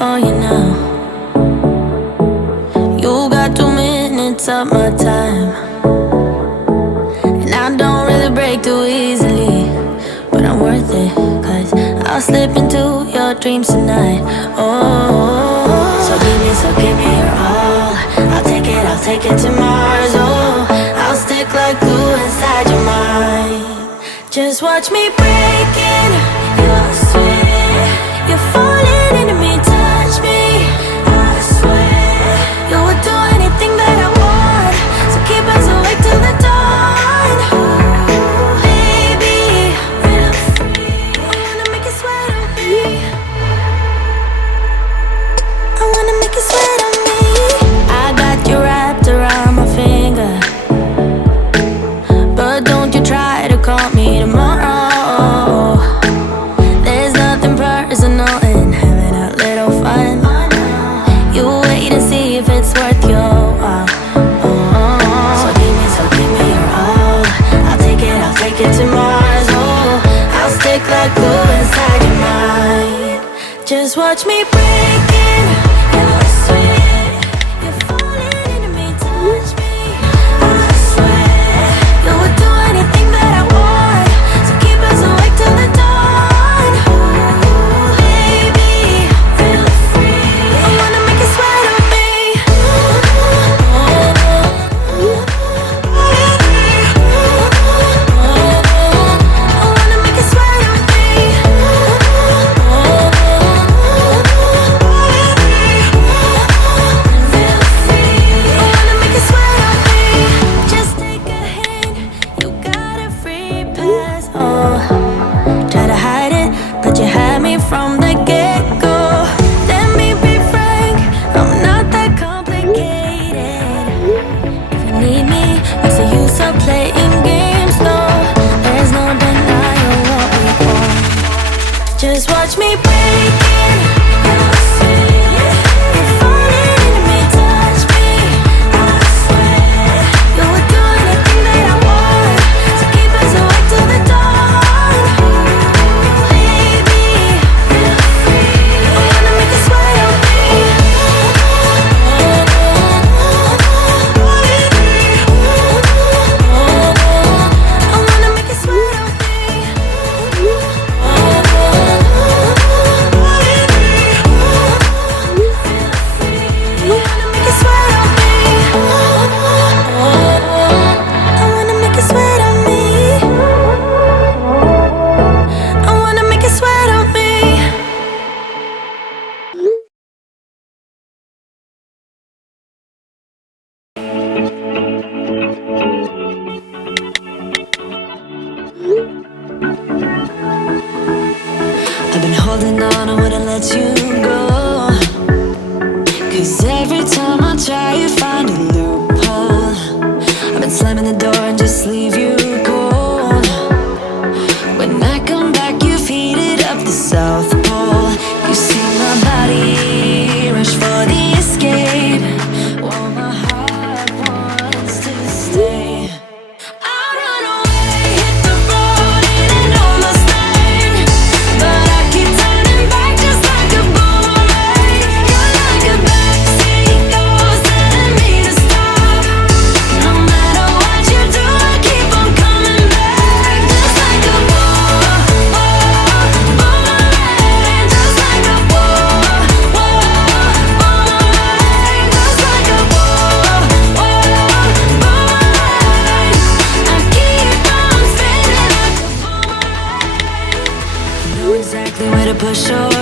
for you now. You got 2 minutes of my time, and I don't really break too easily, but I'm worth it, cause I'll slip into your dreams tonight. Oh, so give me your all. I'll take it to Mars. Oh, I'll stick like glue inside your mind. Just watch me breaking your sweat. You're falling into me, touch me. I swear you would do anything that I want, so keep us awake till the dawn. Ooh, baby, feel free. I wanna make you sweat on me. I wanna make you sweat on me. I got you wrapped around my finger, but don't you try to call me tomorrow. There's nothing personal in having a little fun. You wait and see if it's worth your while. So give me your all. I'll take it to Mars. Oh, I'll stick like glue inside your mind. Just watch me breaking your sweat. You're falling into me, touch me. I swear you would do anything that I want, so keep us awake till the dawn. Ooh, baby, feel free. I wanna make you sweat on me. I wanna make you sweat on me. Feel free. I wanna make you sweat on me. Just take a hint, you got a free pass. Oh, try to hide it, but you had me from the get-go. Let me be frank, I'm not that complicated. If you need me, what's the use of playing games though? There's no denying what we want. Just watch me breaking your sweat. You're falling into me, touch me. I swear you would do anything that I want, so keep us awake till the dawn. Baby, feel free. I wanna make you sweat on me. I wanna make you sweat on me. I wanna make you sweat on me. I wanna make you sweat on me. I wanna make you sweat on me. I've been holding on, I wouldn't let you go, 'cause every time I try you find a loophole. I've been slamming the door and just leave you cold. When I come back you've heated up the South Pole. You see my body rush for the escape, while my heart wants to stay. I run away, hit the road, and I know my stain, but I keep turning back just like a boomerang. You're like a backseat ghost telling me to stop. No matter what you do, I keep on coming back, just like a boomerang, just like a boomerang, just like a boomerang. I keep on spinning like a boomerang. Know exactly where to push or